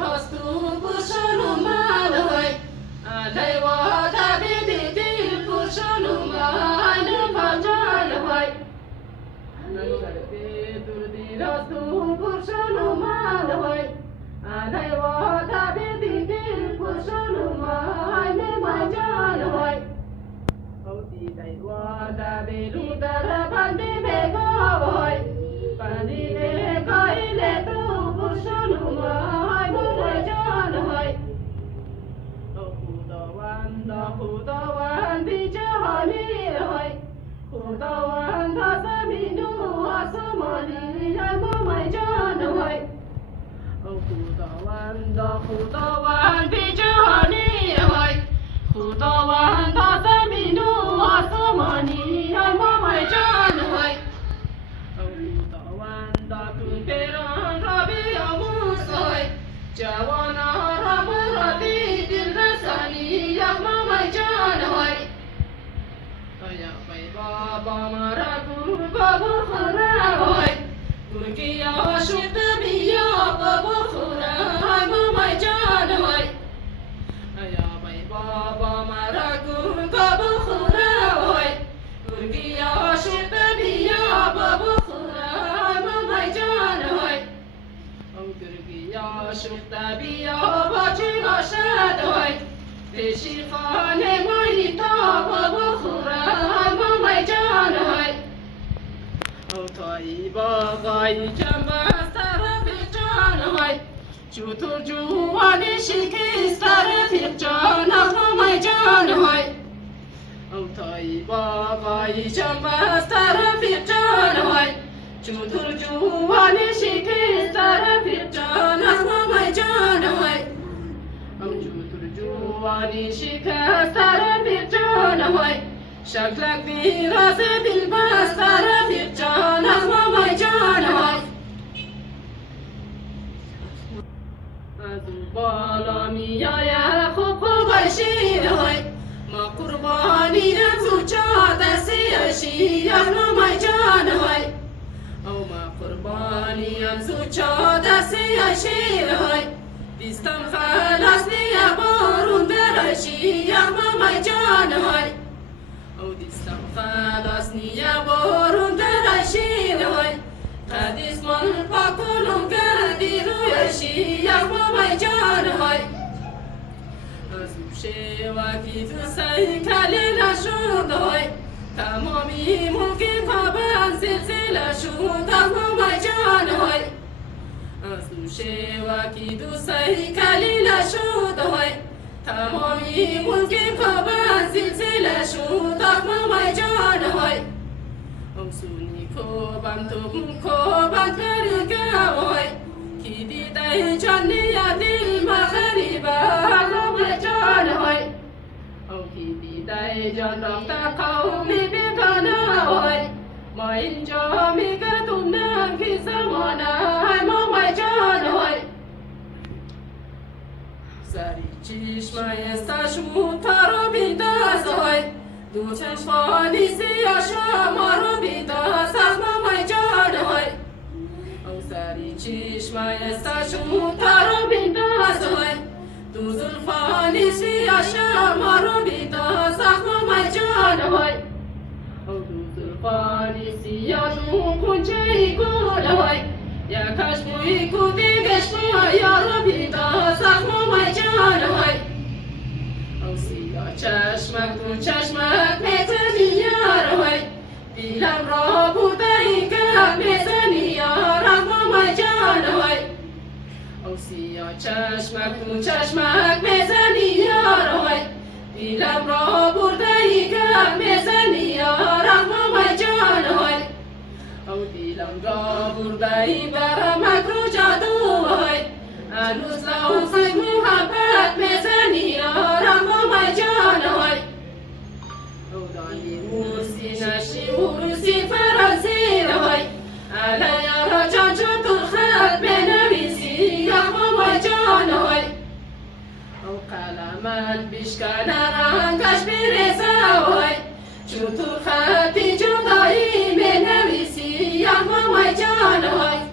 هست پرشان اومد های علی و تبی دل پرشان اومد مجال های دور دل هست پرشان اومد های علی و تبی دل پرشان اومد مجال های او دیدی و تبی رو در بندی بگاه های بندی بگاه تو پرشان اومد مجال های خداوندی جهانی های خداوند زمین و آسمانی های جان های خداوندی جهانی های خداوند زمین و آسمانی های جان های خداوند تو پیران را بیاموز های جوانان را مرادی دل رسانی مامای جان های یا بای بابا مرا گو خوره های گرگی آشوب بیا بابا خوره مامای جان های یا بای بابا مرا گو خوره های گرگی آشوب بیا بابا خوره مامای جان های او گرگی آشوب بیا با چی باشد های پیشی خانه مایی تا بابا خوره مامای جان های او تایی باقای جنب از طرف جان های چوتور جوانی شکست طرف جان مامای جان های او تایی باقای جنب از طرف جان های چوتور جوانی شکست طرف جان مامای جان های وانی شکست طرف جان های شکلک ویراز دل بست طرف جان مامای جان های از اون بالا میآید خوب شیر های ما قربانی رمزو چا دستی شیر مامای جان های او ما قربانی رمزو چا دستی شیر های دیستم خلاص نیا بارون برشی مامای جان های او دیستم خلاص نیا بارون برشی های قدیس من پاکونم گردی رویشی مامای جان های از اوشه وکی تو سعی کلی نشود های تمامی ملکی پابند زلزله شد مامای جان های از دوشه وکی دو سهی کلی نشود های تمامی ملکی پابند زلزله شد مامای جان های او سونی کوبند پرگه های کی دیده جانی دل مغریبه مامای جان های او کی دیده جان رفته قومی بیگانه های ما اینجا میگردونم که زمانه مامای جان های سری چشمه استشمون تا رو بینداز های دو چشمانی سیاشا ما رو بینداز مامای جان های او سری چشمه استشمون تا رو بینداز های دو زلفانی سیاشا ما رو بینداز مامای جان های فانی سیادو کنچه گل های یکش موی کو دیگش ما یارو بیدا مامای جان های او سیا چشمک تو چشمک میزنی یار های دیلم را بوده این که میزنی یار مامای جان های او سیا چشمک تو چشمک میزنی یار های دیلم را برده ای که میزنی یار مامای جان های او دیلم را برده ای برم اکرو جادو های هنوز لحظه محبت میزنی یار مامای جان های او دانی موسی نشی موسی فرانسی های علی یارا جان چطور خط بنویسی مامای جان های او قلمت بیشکنه رنگش بریزه های چطور خطی جدایی می نویسی مامای جان های